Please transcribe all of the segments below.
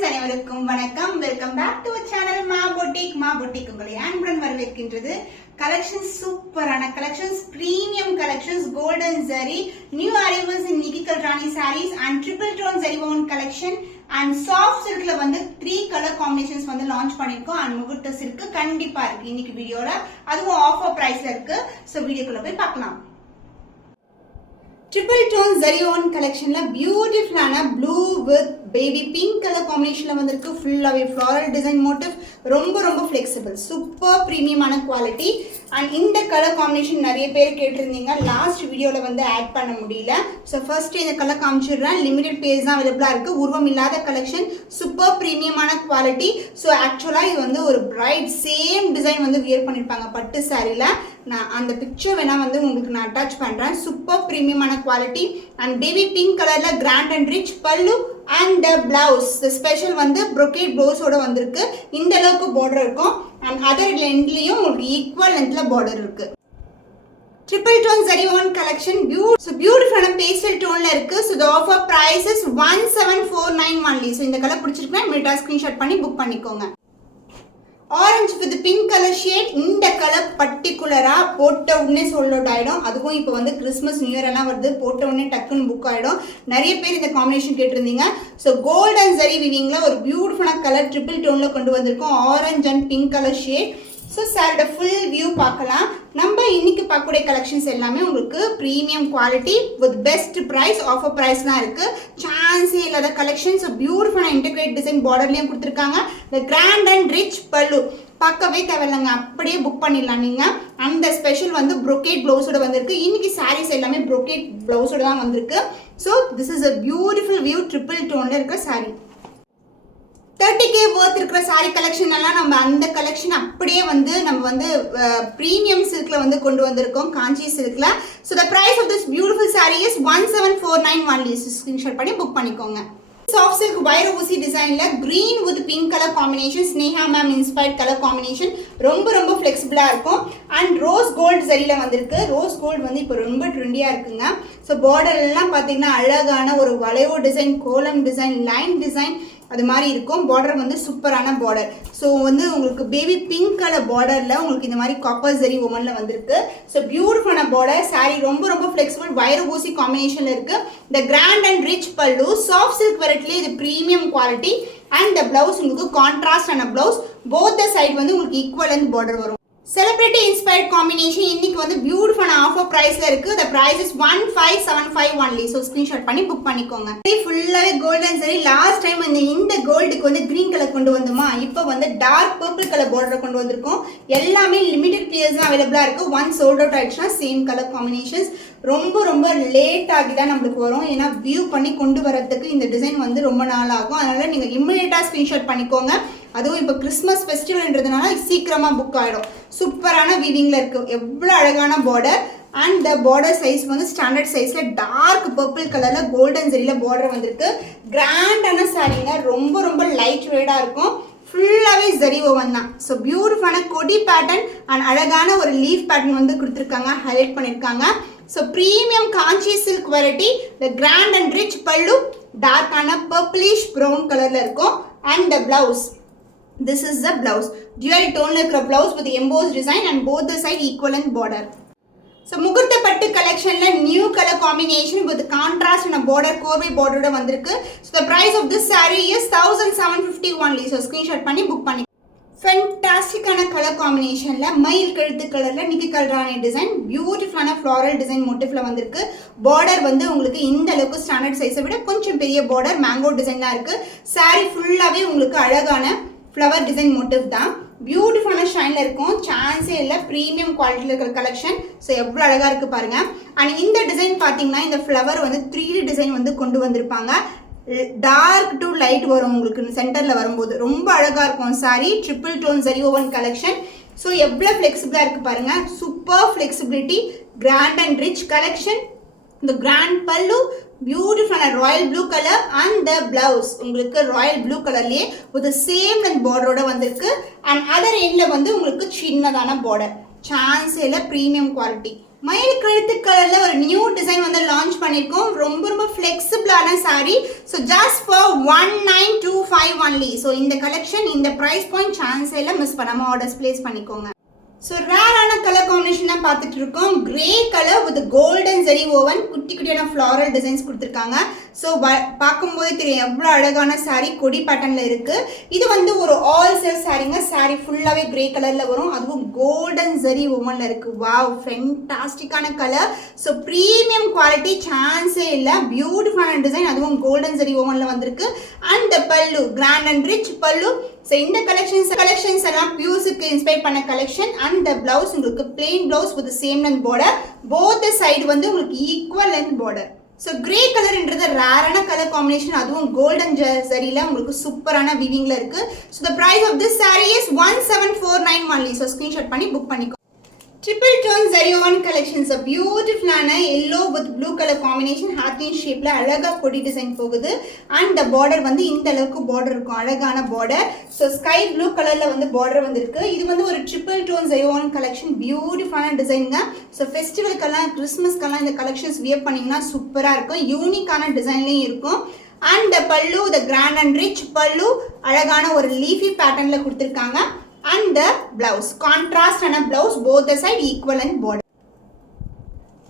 friends, அனைவருக்கும் வணக்கம். Welcome back to channel Maa boutique உங்களை அன்புடன் வரவேற்கின்றது. கலெக்ஷன்ஸ் சூப்பரான collections, premium collections, golden zari, new arrivals in Nikki Galrani sarees and triple tone zari woven collection and soft சில்க்ல வந்து 3 கலர் காம்பினேஷன்ஸ் வந்து லான்ச் பண்ணிருக்கோம். அண்ட் முகூர்த்த சில்க் கண்டிப்பா இருக்கு இன்னைக்கு வீடியோல, அதுவும் ஆஃபர் பிரைஸ்ல இருக்கு. சோ வீடியோக்குள்ள போய் பார்க்கலாம். ட்ரிபிள் டோன் ஜரி woven கலெக்ஷன்ல பியூட்டிஃபுல்லான blue with baby pink colour காம்பினேஷன்ல வந்திருக்கு. ஃபுல்லாவே ஃப்ளாரல் டிசைன் மோட்டிவ், ரொம்ப ஃபிளெக்சிபிள், சூப்பர் பிரீமியமான குவாலிட்டி. அண்ட் இந்த கலர் காம்பினேஷன் நிறைய பேர் கேட்டிருந்தீங்க, லாஸ்ட் வீடியோல வந்து ஆட் பண்ண முடியல. ஸோ ஃபர்ஸ்ட் இந்த கலர் காமிச்சிடுறேன். லிமிடெட் பேஸ் தான் அவைலபிளா இருக்கு. உருவம் இல்லாத கலெக்ஷன், சூப்பர் பிரீமியமான குவாலிட்டி. ஸோ ஆக்சுவலா இது வந்து ஒரு பிரைட் சேம் டிசைன் வந்து வியர் பண்ணிருப்பாங்க பட்டு சாரில. நான் அந்த பிக்சர் வேணா வந்து உங்களுக்கு நான் அட்டாச் பண்றேன். சூப்பர் பிரீமியமான குவாலிட்டி அண்ட் பேபி பிங்க் கலர்ல grand and rich pallu and the blouse special வந்து brocade ப்ளவுஸோட வந்திருக்கு. இந்த அளவுக்கு பார்டர் இருக்கும் அண்ட் அதர் லென்த்லயும் உங்களுக்கு ஈக்குவல் லென்த்ல பார்டர் இருக்கு. Triple tone zari woven collection பியூட்டிஃபுல்லான பேஸ்டல் டோன்ல இருக்கு. So the offer price is 1749 only. So இந்த கலர் பிடிச்சிருக்குன்னா இமிடியேட்டா ஸ்கிரீன்ஷாட் பண்ணி புக் பண்ணிக்கோங்க. Orange with pink colour shade. இந்த கலர் பர்டிகுலரா போட்ட உடனே சோல்ட் அவுட் ஆயிடும். அதுவும் இப்போ வந்து கிறிஸ்மஸ் நியூ இயர் எல்லாம் வருது, போட்ட உடனே டக்குன்னு புக் ஆயிடும். நிறைய பேர் இந்த காம்பினேஷன் கேட்டிருந்தீங்க. ஸோ கோல்டன் ஜரி வீவிங்ல ஒரு பியூட்டிஃபுல்லான கலர் ட்ரிபிள் டோன்ல கொண்டு வந்திருக்கோம். Orange and pink colour shade. So சாரோட ஃபுல் வியூ பார்க்கலாம். நம்ம இன்னைக்கு பார்க்கக்கூடிய கலெக்ஷன்ஸ் எல்லாமே உங்களுக்கு premium quality with best price, offer price தான் இருக்கு. சான்ஸே இல்லாத கலெக்ஷன்ஸ். பியூட்டிஃபுல்லான இன்டெகிரேட் டிசைன் பார்டர்லயும் கொடுத்துருக்காங்க. இந்த கிராண்ட் அண்ட் ரிச் பல்லு பார்க்கவே தேவையில்லைங்க, அப்படியே புக் பண்ணிடலாம் நீங்க. அந்த ஸ்பெஷல் வந்து brocade ப்ளவுஸோட வந்திருக்கு. இன்னைக்கு சாரீஸ் எல்லாமே brocade ப்ளவுஸோட தான் வந்திருக்கு. So this is a beautiful view. Triple டோன்ல இருக்க சாரீ 30K worth இருக்கிற சாரி கலெக்ஷன் எல்லாம் நம்ம அந்த கலெக்ஷன் அப்படியே வந்து நம்ம வந்து பிரீமியம் சில்க்ல வந்து கொண்டு வந்திருக்கோம், காஞ்சி சில்க்ல. So the price of this beautiful saree is 1749 only. Screenshot பண்ணி புக் பண்ணிக்கோங்க. சாஃப்ட் சில்க் வைர ஊசி டிசைன்ல green with pink colour combination, Sneha ma'am inspired colour combination, ரொம்ப ஃபிளெக்சிபிளா இருக்கும். அண்ட் ரோஸ் கோல்டு சரியில வந்திருக்கு. ரோஸ் கோல்டு வந்து இப்போ ரொம்ப ட்ரெண்டியா இருக்குங்க. ஸோ பார்டர் எல்லாம் பார்த்தீங்கன்னா அழகான ஒரு வளைவு டிசைன், கோலம் டிசைன், லைன் டிசைன் அது மாதிரி இருக்கும். பார்டர் வந்து சூப்பரான பார்டர். ஸோ வந்து உங்களுக்கு பேபி பிங்க் கலர் பார்டர்ல உங்களுக்கு இந்த மாதிரி காப்பர் ஜரி wovenல வந்திருக்கு. ஸோ பியூட்டிஃபுல்லான பார்டர். சாரி ரொம்ப ஃபிளெக்சிபிள் வைர ஊசி காம்பினேஷன்ல இருக்கு. இந்த கிராண்ட் அண்ட் ரிச் பல்லு, சாஃப்ட் சில்க் வெரைட்டிலே இது premium quality. And the blouse உங்களுக்கு கான்ட்ராஸ்ட் ஆன பிளவுஸ், போத் த சைட் வந்து உங்களுக்கு ஈக்குவல் அண்ட் பார்டர் வரும். செலிபிரிட்டி இன்ஸ்பயர்ட் காம்பினேஷன் இன்னைக்கு வந்து பியூட்டிஃபுல்லான ஆஃபர் பிரைஸ்ல இருக்கு. the price is 1575 only. so screenshot பண்ணி புக் பண்ணிக்கோங்க. ஃபுல்லாவே கோல்டன் சரி. லாஸ்ட் டைம் இந்த கோல்டுக்கு வந்து கிரீன் கலர் கொண்டு வந்தோமா, இப்போ வந்து டார்க் பர்பிள் கலர் பார்டர் கொண்டு வந்திருக்கோம். எல்லாமே லிமிடெட் பீரியர்ஸ் தான் அவைலபிளா இருக்கு. ஒன் சோல்ட் அவுட் ஆயிடுச்சுன்னா சேம் கலர் காம்பினேஷன்ஸ். ரொம்ப லேட் ஆகி தான் நம்மளுக்கு வரும். ஏன்னா வியூ பண்ணி கொண்டு வரதுக்கு இந்த டிசைன் வந்து ரொம்ப நாள் ஆகும். அதனால நீங்க இமிடியேட்டா ஸ்கிரீன்ஷாட் பண்ணிக்கோங்க. அதுவும் இப்போ கிறிஸ்மஸ் ஃபெஸ்டிவல்ன்றதுனால சீக்கிரமா புக் ஆயிடும். சூப்பரான வீவிங்ல இருக்கு. எவ்வளவு அழகான border. And the border size வந்து ஸ்டாண்டர்ட் சைஸ்ல டார்க் பர்பிள் கலர்ல கோல்டன் ஜரியில பார்டர் வந்திருக்கு. கிராண்டான சாரீங்க, ரொம்ப லைட் வெயிட்டா இருக்கும். ஃபுல்லாவே ஜரி ஓவன் தான். ஸோ பியூட்டிஃபுல்லான கொடி பேட்டர்ன் அண்ட் அழகான ஒரு லீஃப் பேட்டர்ன் வந்து கொடுத்துருக்காங்க, ஹைலைட் பண்ணிருக்காங்க. So premium Kanchi silk variety. The grand and rich pallu டார்க்கான பர்பிளிஷ் ப்ரௌன் கலர்ல இருக்கும். And the blouse, this is the blouse. dual tone la irukra blouse with embossed design and both the side equivalent border. So முகூர்த்த பட்டு கலெக்ஷன்ல new colour combination with contrast and a border, கோர்வை பார்டரோட வந்திருக்கு. So the price of this saree is 1750 only. so screenshot பண்ணி book பண்ணி. ஃபேண்டாஸ்டிக்கான colour காம்பினேஷன்ல மயில் கழுத்து கலர்ல நிக்கி கல்ராணி டிசைன், பியூட்டிஃபுல்லான ஃப்ளாரல் டிசைன் மோட்டிவ்ல வந்திருக்கு. பார்டர் வந்து உங்களுக்கு இந்த அளவுக்கு ஸ்டாண்டர்ட் சைஸை விட கொஞ்சம் பெரிய பார்டர், மேங்கோ டிசைன் தான் இருக்கு. சாரி ஃபுல்லாவே உங்களுக்கு அழகான ஃப்ளவர் டிசைன் மோட்டிவ் தான். பியூட்டிஃபுல்லான ஷைன்ல இருக்கும். சான்ஸே இல்லை. பிரீமியம் குவாலிட்டியில் இருக்கிற கலெக்ஷன். ஸோ எவ்வளோ அழகா இருக்கு பாருங்க. அண்ட் இந்த டிசைன் பார்த்தீங்கன்னா இந்த ஃப்ளவர் வந்து 3D டிசைன் வந்து கொண்டு வந்திருப்பாங்க. டார்க் டு லைட் வரும் உங்களுக்கு சென்டர்ல வரும்போது. ரொம்ப அழகா இருக்கும் saree. Triple tone zari woven collection. So எவ்வளோ ஃபிளெக்சிபிளா இருக்கு பாருங்க. Super flexibility. Grand and rich collection. இந்த கிராண்ட் பல்லு, பியூட்டிஃபுல்லான royal blue colour. And the blouse உங்களுக்கு ராயல் ப்ளூ கலர்லயே வித் சேம் அண்ட் பார்டரோட வந்திருக்கு. அண்ட் அதர் எண்ட்ல வந்து உங்களுக்கு சின்னதான பார்டர். சான்ஸேல பிரீமியம் குவாலிட்டி. மயில் கழுத்து கலர்ல ஒரு நியூ டிசைன் வந்து லான்ச் பண்ணிருக்கோம். ரொம்ப ரொம்ப ஃபிளெக்சிபிளான saree. So just for 1925 only. So இந்த கலெக்ஷன் இந்த பிரைஸ் பாயிண்ட் சான்ஸ் எல்லாம் மிஸ் பண்ணாம ஆர்டர்ஸ் பிளேஸ் பண்ணிக்கோங்க. ஸோ ரேரான கலர் காம்பினேஷன் தான் பார்த்துட்டு இருக்கோம். Grey colour with golden zari woven, குட்டி குட்டியான ஃப்ளாரல் டிசைன்ஸ் கொடுத்துருக்காங்க. ஸோ பார்க்கும்போதே தெரியும் எவ்வளோ அழகான சாரீ, கொடி பேட்டர்னில் இருக்குது. இது வந்து ஒரு ஆல் செல் சாரீங்க. சாரீ ஃபுல்லாகவே கிரே கலரில் வரும், அதுவும் கோல்டன் ஜெரி ஓவனில் இருக்குது. வாவ், ஃபென்டாஸ்டிக்கான கலர். ஸோ ப்ரீமியம் குவாலிட்டி சான்ஸே இல்லை. பியூட்டிஃபுல்லான டிசைன், அதுவும் கோல்டன் ஜெரி ஓவனில் வந்திருக்கு. And pallu grand and rich pallu. So இந்த கலெக்ஷன்ஸ் எல்லாம் பியூஸுக்கு இன்ஸ்பைர் பண்ண கலெக்ஷன். அண்ட் ப்ளவுஸ் உங்களுக்கு plain blouse with same length border. Both side வந்து உங்களுக்கு equal length border. So grey கலர்ன்றது ரேரான கலர் காம்பினேஷன், அதுவும் கோல்டன் ஜரியில் உங்களுக்கு சூப்பரான வீவிங்கில் இருக்குது. So the price of this saree is 1749 only. So screenshot பண்ணி புக் பண்ணிக்கோ. Triple tone zari woven collections, பியூட்டிஃபுல்லான yellow with blue colour combination, heart ஷேப்ல அழகா பொடி டிசைன் போகுது. அண்ட் த பார்டர் வந்து இந்த அளவுக்கு பார்டர் இருக்கும், அழகான பார்டர். ஸோ ஸ்கை ப்ளூ கலர்ல வந்து பார்டர் வந்திருக்கு. இது வந்து ஒரு triple tone zari woven collection, பியூட்டிஃபுல்லான டிசைனுங்க. ஸோ ஃபெஸ்டிவல்க்கெல்லாம் கிறிஸ்மஸ்க்கெல்லாம் இந்த கலெக்ஷன்ஸ் வியர் பண்ணீங்கன்னா சூப்பராக இருக்கும். யூனிக்கான டிசைன்லேயும் இருக்கும். அண்ட் பல்லு த கிராண்ட் அண்ட் ரிச் பல்லு, அழகான ஒரு லீஃபி பேட்டர்ன்ல கொடுத்துருக்காங்க. And the blouse, contrast and a blouse, both the side equal and border.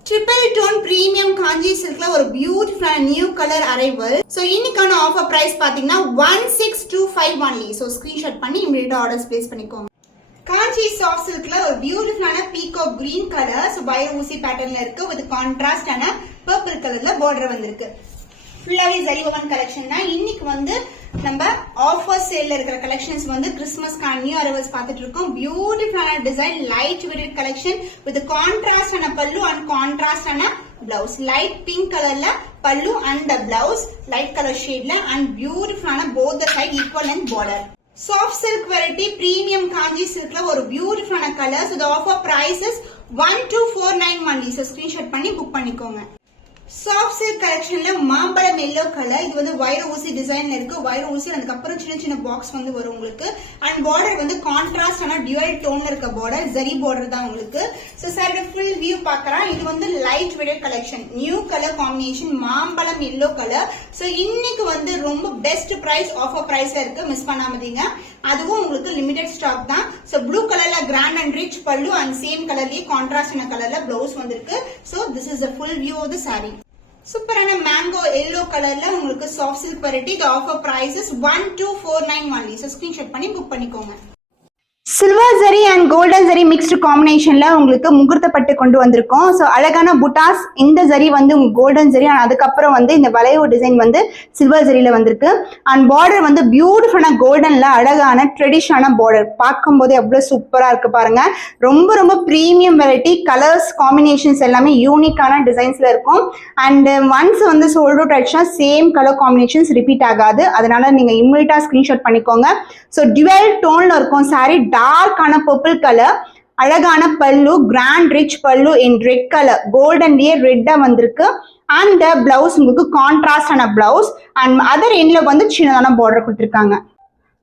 Triple tone premium kanji silk ஒரு beautiful new color arrival. So இன்னைக்கான offer price பாத்தீங்கன்னா 1625 only. So screenshot பண்ணி immediate orders place பண்ணிக்கோங்க. காஞ்சி soft சில்க்ல ஒரு பியூட்டிஃபுல்லான peacock green colour, so wire ஊசி பேட்டர்ன்ல இருக்கு. வித் கான்ட்ராஸ்ட் ஆன பர்பிள் கலர்ல பார்டர் வந்திருக்கு. ஃபுல்லாவே ஜரி ஓவன் கலெக்ஷன் தான். இன்னைக்கு வந்து நம்ம ஆஃபர் சேல்ல இருக்கிற கலெக்ஷன்ஸ் வந்து கிறிஸ்மஸ்க்கான நியூ அரைவல்ஸ் பார்த்துட்டு இருக்கோம். பியூட்டிஃபுல்லான design, light weight collection with contrast ஆன பல்லு அண்ட் கான்ட்ராஸ்ட் ஆன பிளவுஸ். லைட் பிங்க் கலர்ல pallu and blouse light colour ஷேட்ல அண்ட் பியூட்டிஃபுல்லான both side equal and border. Soft silk variety premium Kanchi சில்க்ல ஒரு பியூட்டிஃபுல்லான colour. So offer price is 1249 only. So screenshot பண்ணி book பண்ணிக்கோங்க. சாஃப்ட் சில்க் கலெக்ஷன்ல மாம்பழம் எல்லோ கலர், இது வந்து வயர் ஊசி டிசைன்ல இருக்கு. வயர் ஊசி அதுக்கப்புறம் சின்ன சின்ன பாக்ஸ் வந்து வரும் உங்களுக்கு. அண்ட் பார்டர் வந்து கான்ட்ராஸ்ட் ஆன டியூவல் டோன்ல இருக்க பார்டர், ஜரி பார்டர் தான் உங்களுக்கு. ஸோ சார் ஃபுல் வியூ பாக்குறேன். இது வந்து light weight collection, new colour combination, மாம்பழம் எல்லோ கலர். ஸோ இன்னைக்கு வந்து ரொம்ப பெஸ்ட் பிரைஸ், ஆஃபர் பிரைஸ்ல இருக்கு, மிஸ் பண்ணாமதீங்க. அதுவும் உங்களுக்கு லிமிடெட் ஸ்டாக் தான். ஸோ ப்ளூ கலர்ல grand and rich pallu and same கலர்லயே கான்ட்ராஸ்ட் ஆன கலர்ல பிளவுஸ் வந்திருக்கு. So this is the full view of the saree. சூப்பரான மேங்கோ எல்லோ கலர்ல உங்களுக்கு soft silk variety. The offer price is 1249 only. So screenshot பண்ணி புக் பண்ணிக்கோங்க. Silver zari and golden zari mixed காம்பினேஷன்ல உங்களுக்கு முகூர்த்த பட்டு கொண்டு வந்திருக்கோம். ஸோ அழகான புட்டாஸ், இந்த ஜரி வந்து உங்களுக்கு கோல்டன் ஜரி, அதுக்கப்புறம் வந்து இந்த வளைவு டிசைன் வந்து சில்வர் ஜரியில வந்திருக்கு. அண்ட் பார்டர் வந்து பியூட்டிஃபுல்லான கோல்டன்ல அழகான ட்ரெடிஷனான பார்டர், பார்க்கும்போது எவ்வளவு சூப்பரா இருக்கு பாருங்க. ரொம்ப ரொம்ப ப்ரீமியம் வெரைட்டி, கலர்ஸ் காம்பினேஷன்ஸ் எல்லாமே யூனிக்கான டிசைன்ஸ்ல இருக்கும். அண்ட் ஒன்ஸ் வந்து சோல்ட் அவுட் ஆயிடுச்சுன்னா சேம் கலர் காம்பினேஷன்ஸ் ரிப்பீட் ஆகாது. அதனால நீங்க இம்மீடியட்டா ஸ்கிரீன்ஷாட் பண்ணிக்கோங்க. ஸோ டுவெல் டோன்ல இருக்கும் சாரி, டார்க்கான பர்பிள் கலர், அழகான பல்லு, கிராண்ட் ரிச் பல்லு இன் ரெட் கலர், கோல்டன்லயே ரெட்டா வந்திருக்கு. அண்ட் பிளவுஸ் உங்களுக்கு கான்ட்ராஸ்ட் ஆன பிளவுஸ் அண்ட் அதர் எண்ட்ல வந்து சின்னதான பார்டர் கொடுத்துருக்காங்க.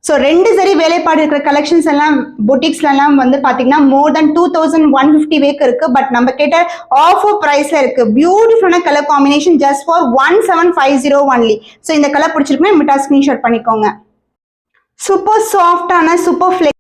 ஸோ ரெண்டு சரி வேலைப்பாடு இருக்கிற கலெக்ஷன்ஸ் எல்லாம் பொட்டிக்ஸ்ல எல்லாம் வந்து பாத்தீங்கன்னா மோர் தென் 2150 வேக்கு இருக்கு. பட் நம்ம கேட்ட ஆஃபர் பிரைஸ்ல இருக்கு. பியூட்டிஃபுல்லான colour combination just for 1750 only. So இந்த கலர் பிடிச்சிருக்குன்னா இமிட்டா ஸ்கிரீன்ஷாட் பண்ணிக்கோங்க. சூப்பர் சாஃப்டான சூப்பர் ஃபிளெக்ஸ்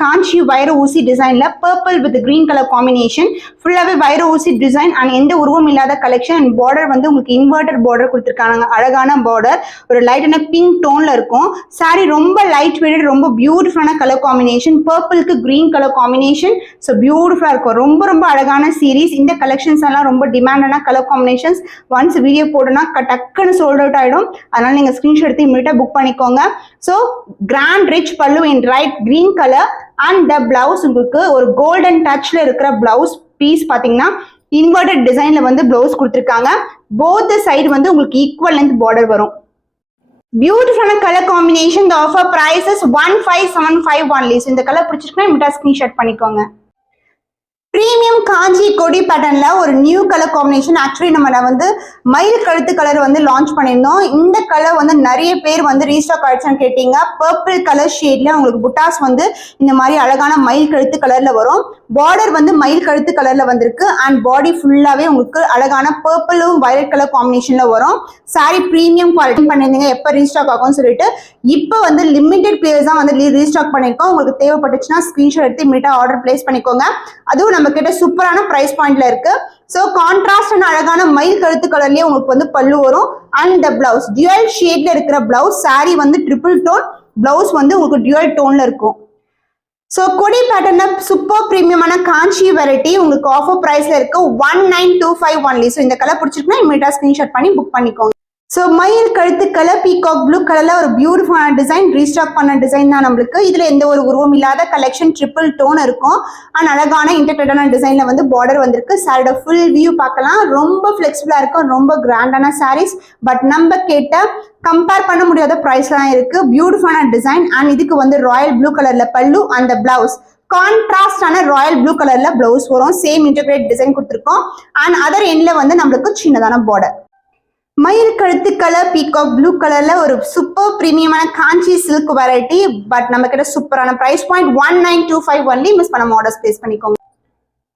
காஞ்சி வைர ஊசி டிசைன்ல purple with green colour combination, ஃபுல்லாவே வைர ஊசி டிசைன் அண்ட் எந்த உருவம் இல்லாத கலெக்ஷன். அண்ட் பார்டர் வந்து உங்களுக்கு இன்வெர்டட் பார்டர் கொடுத்துருக்காங்க, அழகான பார்டர், ஒரு லைட்டான பிங்க் டோன்ல இருக்கும். சாரி ரொம்ப லைட் வெயிட், ரொம்ப பியூட்டிஃபுல்லான கலர் காம்பினேஷன், பர்பிளுக்கு கிரீன் கலர் காம்பினேஷன். ஸோ பியூட்டிஃபுல்லா இருக்கும், ரொம்ப ரொம்ப அழகான சீரீஸ். இந்த கலெக்ஷன்ஸ் எல்லாம் ரொம்ப டிமாண்டான கலர் காம்பினேஷன்ஸ். ஒன்ஸ் வீடியோ போடுனா டக்குன்னு சோல்ட் அவுட் ஆயிடும். அதனால நீங்க ஸ்கிரீன்ஷாட் எடுத்து இமீடியட்டா புக் பண்ணிக்கோங்க. So grand rich pallu in right green colour and the blouse உங்களுக்கு ஒரு கோல்டன் டச்ல இருக்கிற பிளவுஸ் பீஸ் பாத்தீங்கன்னா இன்வெர்டட் டிசைன்ல வந்து பிளவுஸ் கொடுத்துருக்காங்க. போத் சைடு வந்து உங்களுக்கு ஈக்குவல் லென்த் பார்டர் வரும். பியூட்டிஃபுல்லான colour combination. The offer price is 1575 only. இந்த கலர் பிடிச்சிருக்குன்னா இமிட்டா ஸ்கிரீன்ஷாட் பண்ணிக்கோங்க. பிரீமியம் காஞ்சி கொடி பேட்டர்ன்ல ஒரு நியூ கலர் காம்பினேஷன். ஆக்சுவலி நம்ம வந்து மயில் கழுத்து கலர் வந்து லான்ச் பண்ணியிருந்தோம். இந்த கலர் வந்து நிறைய பேர் வந்து ரீஸ்டாக் ஆயிடுச்சுன்னு கேட்டீங்க. பர்பிள் கலர் ஷேட்ல உங்களுக்கு புட்டாஸ் வந்து இந்த மாதிரி அழகான மயில் கழுத்து கலர்ல வரும். பார்டர் வந்து மயில் கழுத்து கலர்ல வந்திருக்கு அண்ட் பாடி ஃபுல்லாவே உங்களுக்கு அழகான பர்பிளும் வயலட் கலர் காம்பினேஷன்ல வரும். சாரி பிரீமியம் குவாலிட்டி பண்ணியிருந்தீங்க, எப்போ ரீஸ்டாக் ஆகும்னு சொல்லிட்டு. இப்போ வந்து லிமிடெட் பீரியட்ஸ் தான் வந்து ரீஸ்டாக் பண்ணியிருக்கோம். உங்களுக்கு தேவைப்பட்டுச்சுன்னா ஸ்கிரீன்ஷாட் எடுத்து இமீடியட்டா ஆர்டர் பிளேஸ் பண்ணிக்கோங்க. அதுவும் நம்ம கிட்ட சூப்பரான பிரைஸ் பாயிண்ட்ல இருக்கு. சோ கான்ட்ராஸ்ட் அழகான மயில் கழுத்து கலர்லயே உங்களுக்கு வந்து பல்லு வரும். அண்ட் இந்த பிளவுஸ் டியூவல் ஷேட்ல இருக்கிற பிளவுஸ். சாரி வந்து ட்ரிபிள் டோன், பிளவுஸ் வந்து உங்களுக்கு டியூவல் டோன்ல இருக்கும். சோ கொடி பேட்டர்ன்ல சூப்பர் பிரீமியமான காஞ்சி வெரைட்டி உங்களுக்கு ஆஃபர் பிரைஸ்ல இருக்கு 1925 ஒன்லி. ஸோ இந்த கலர் பிடிச்சிருக்குன்னா இமீடியட்டா ஸ்கிரீன்ஷாட் பண்ணி புக் பண்ணிக்கோங்க. ஸோ மயில் கழுத்து கலர் பீகாக் ப்ளூ கலர்ல ஒரு பியூட்டிஃபுல்லான டிசைன், ரீஸ்டாக் பண்ண டிசைன் தான் நம்மளுக்கு. இதுல எந்த ஒரு உருவம் இல்லாத கலெக்ஷன், ட்ரிபிள் டோன் இருக்கும் அண்ட் அழகான இன்டெகிரேட்டான டிசைன்ல வந்து பார்டர் வந்திருக்கு. சாரியோட ஃபுல் வியூ பார்க்கலாம். ரொம்ப ஃபிளெக்சிபிளா இருக்கும், ரொம்ப கிராண்டான சாரீஸ். பட் நம்ம கேட்ட கம்பேர் பண்ண முடியாத ப்ரைஸ்லாம் இருக்கு. பியூட்டிஃபுல்லான டிசைன் அண்ட் இதுக்கு வந்து ராயல் ப்ளூ கலர்ல பல்லு அந்த பிளவுஸ் கான்ட்ராஸ்டான ராயல் ப்ளூ கலர்ல பிளவுஸ் வரும். சேம் இன்டெகிரேட் டிசைன் கொடுத்துருக்கோம் அண்ட் அதர் எண்ட்ல வந்து நம்மளுக்கு சின்னதான பார்டர். மயில் கழுத்து கலர் பீகாக் ப்ளூ கலர்ல ஒரு சூப்பர் பிரீமியமான காஞ்சி சில்க் வெரைட்டி. பட் நம்ம கிட்ட சூப்பரான பிரைஸ் பாயிண்ட் 1925 ஒன்லி. மிஸ் பண்ணாம ஆர்டர்ஸ் பிளேஸ் பண்ணிக்கோங்க.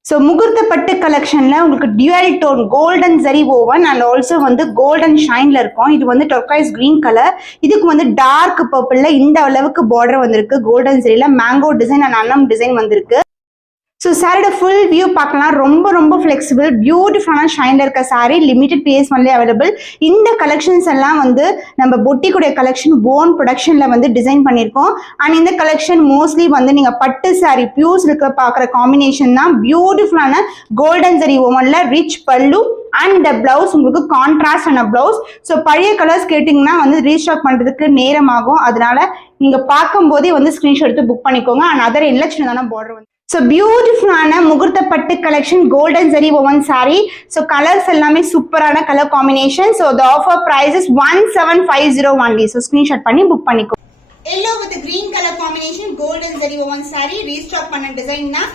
ஸோ முகூர்த்த பட்டு கலெக்ஷன்ல உங்களுக்கு dual tone golden zari woven and also வந்து கோல்டன் ஷைன்ல இருக்கும். இது வந்து டொர்கைஸ் கிரீன் கலர். இதுக்கு வந்து டார்க் பர்பிள்ல இந்த அளவுக்கு பார்டர் வந்திருக்கு. கோல்டன் ஜரியில மேங்கோ டிசைன் அண்ட் அன்னம் டிசைன் வந்திருக்கு. ஸோ சாரியோட ஃபுல் வியூ பார்க்கலாம். ரொம்ப ரொம்ப ஃப்ளெக்சிபிள் பியூட்டிஃபுல்லான ஷைன்ல இருக்க sari. Limited piece only available. இந்த கலெக்ஷன்ஸ் எல்லாம் வந்து நம்ம பொட்டிக்குடைய கலெக்ஷன் ஓன் ப்ரொடக்ஷன்ல வந்து டிசைன் பண்ணியிருக்கோம். அண்ட் இந்த கலெக்ஷன் மோஸ்ட்லி வந்து நீங்க பட்டு சாரி பியூஸ் இருக்க பார்க்குற காம்பினேஷன் தான். பியூட்டிஃபுல்லான golden zari ஓவன்ல rich pallu and blouse உங்களுக்கு கான்ட்ராஸ்ட் ஆன பிளவுஸ். ஸோ பழைய கலர்ஸ் கேட்டிங்கன்னா வந்து ரீஸ்டாக் பண்ணுறதுக்கு நேரம் ஆகும். அதனால நீங்க பார்க்கும் போதே வந்து ஸ்கிரீன்ஷாட் எடுத்து புக் பண்ணிக்கோங்க. அண்ட் அதர் எல்லா சின்னதான பார்டர் வந்து. ஸோ பியூட்டிஃபுல்லான முகூர்த்த பட்டு collection golden zari woven sari. So colours எல்லாமே சூப்பரான colour combination. So the offer price is 1750 only. So screenshot பண்ணி புக் பண்ணிக்கோ. Yellow with green colour combination golden zari woven sari. Restock பண்ண டிசைன் தான்.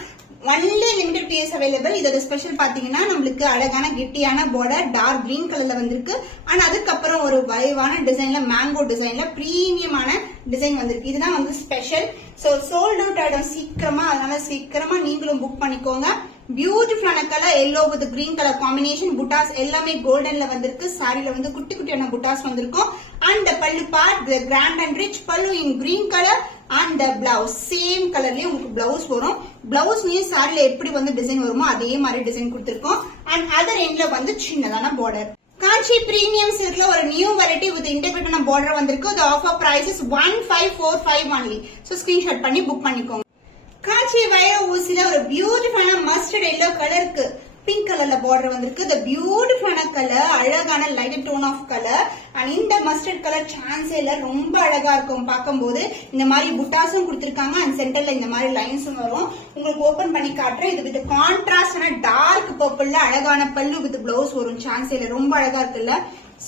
Only limited piece available. இதோட ஸ்பெஷல் பாத்தீங்கன்னா நம்மளுக்கு அழகான கெட்டியான பார்டர் டார்க் கிரீன் கலர்ல வந்திருக்கு. அண்ட் அதுக்கப்புறம் ஒரு வயவான டிசைன்ல மேங்கோ டிசைன்ல பிரீமியமான டிசைன் வந்திருக்கு. இதுதான் வந்து ஸ்பெஷல். ஸோ சோல்ட் அவுட் ஆயிடும் சீக்கிரமா. அதனால சீக்கிரமா நீங்களும் புக் பண்ணிக்கோங்க. பியூட்டிஃபுல்லான colour yellow with green colour combination. புட்டாஸ் எல்லாமே கோல்டன்ல வந்திருக்கு. சாரில வந்து குட்டி குட்டியான புட்டாஸ் வந்திருக்கும். அண்ட் பல்லு part grand and rich pallu in green colour and blouse same கலர்லயே உங்களுக்கு பிளவுஸ் வரும். பிளவுஸ்லயும் சாரில எப்படி வந்து டிசைன் வருமோ அதே மாதிரி டிசைன் கொடுத்திருக்கோம். அண்ட் அதர் எண்ட்ல வந்து சின்னதான பார்டர். காஞ்சி பிரீமியம் சில்க்ல ஒரு நியூ வெரைட்டி வித் இன்டெகிரேட்டான பார்டர் வந்திருக்கு. The offer price is 1545 only. So screenshot பண்ணி புக் பண்ணிக்கோங்க. காஞ்சி வைர ஊசில ஒரு பியூட்டிஃபுல்லான மஸ்டர்ட் எல்லோ கலருக்கு பிங்க் கலர்ல பார்டர் வந்திருக்கு. The பியூட்டிஃபுல்லான கலர் அழகான light tone of colour. And இந்த மஸ்டர்ட் கலர் சான்ஸே இல்ல, ரொம்ப அழகா இருக்கும் பார்க்கும்போது. இந்த மாதிரி புட்டாஸும் கொடுத்திருக்காங்க அண்ட் சென்டர்ல இந்த மாதிரி லைன்ஸும் வரும். உங்களுக்கு ஓபன் பண்ணி காட்டுறேன். இது வித் கான்ட்ராஸ்டான டார்க் பர்பிள்ல அழகான பல்லு வித் பிளவுஸ் வரும். சான்ஸே இல்ல, ரொம்ப அழகா இருக்குல்ல.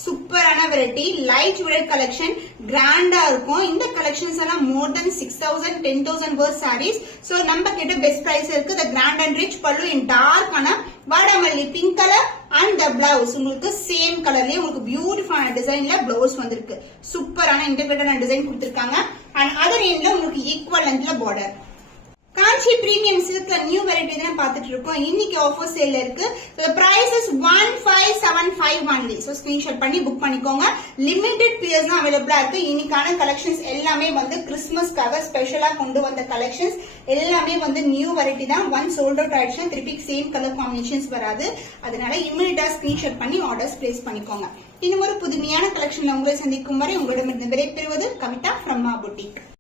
சூப்பரான வெரைட்டி லைட் வெயிட் கலெக்ஷன் கிராண்டா இருக்கும். இந்த கலெக்ஷன்ஸ் எல்லாம் மோர் தென் 6000 10,000 வர்த் சாரீஸ். சோ நம்ம கிட்ட பெஸ்ட் பிரைஸ் இருக்கு. த grand and rich pallu in dark ஆன வாடாமல்லி pink colour and the blouse உங்களுக்கு சேம் கலர்லயே உங்களுக்கு பியூட்டிஃபுல்லான டிசைன்ல பிளவுஸ் வந்திருக்கு. சூப்பரான இன்டெகிரேட்டான டிசைன் கொடுத்திருக்காங்க. அண்ட் அதர் எண்ட்ல உங்களுக்கு ஈக்குவல் லென்த்ல பார்டர். காஞ்சி பிரீமியம் சில்க்ல நியூ வெரைட்டி தான் பார்த்துட்டு இருக்கோம். இன்னைக்கு ஆஃபர் சேல்ல இருக்கு. Price is 1575 only. So screenshot பண்ணி புக் பண்ணிக்கோங்க. லிமிடெட் பீரியட்ஸ் தான் அவைலபிளா இருக்கு. இன்னைக்கான கலெக்ஷன்ஸ் எல்லாமே வந்து கிறிஸ்துமஸ்க்காக ஸ்பெஷலா கொண்டு வந்த கலெக்ஷன்ஸ் எல்லாமே வந்து நியூ வெரைட்டி தான். ஒன் சோல்ட் அவுட் ஆயிடுச்சுன்னா திருப்பி சேம் கலர் காம்பினேஷன்ஸ் வராது. அதனால இமிடியேட்டா ஸ்கிரீன்ஷாட் பண்ணி ஆர்டர்ஸ் பிளேஸ் பண்ணிக்கோங்க. இன்னும் ஒரு புதுமையான கலெக்ஷன்ல உங்களை சந்திக்கும் வரை உங்களிடமிருந்து விடைபெறுவது கவிதா ஃப்ரம் மா புட்டிக்.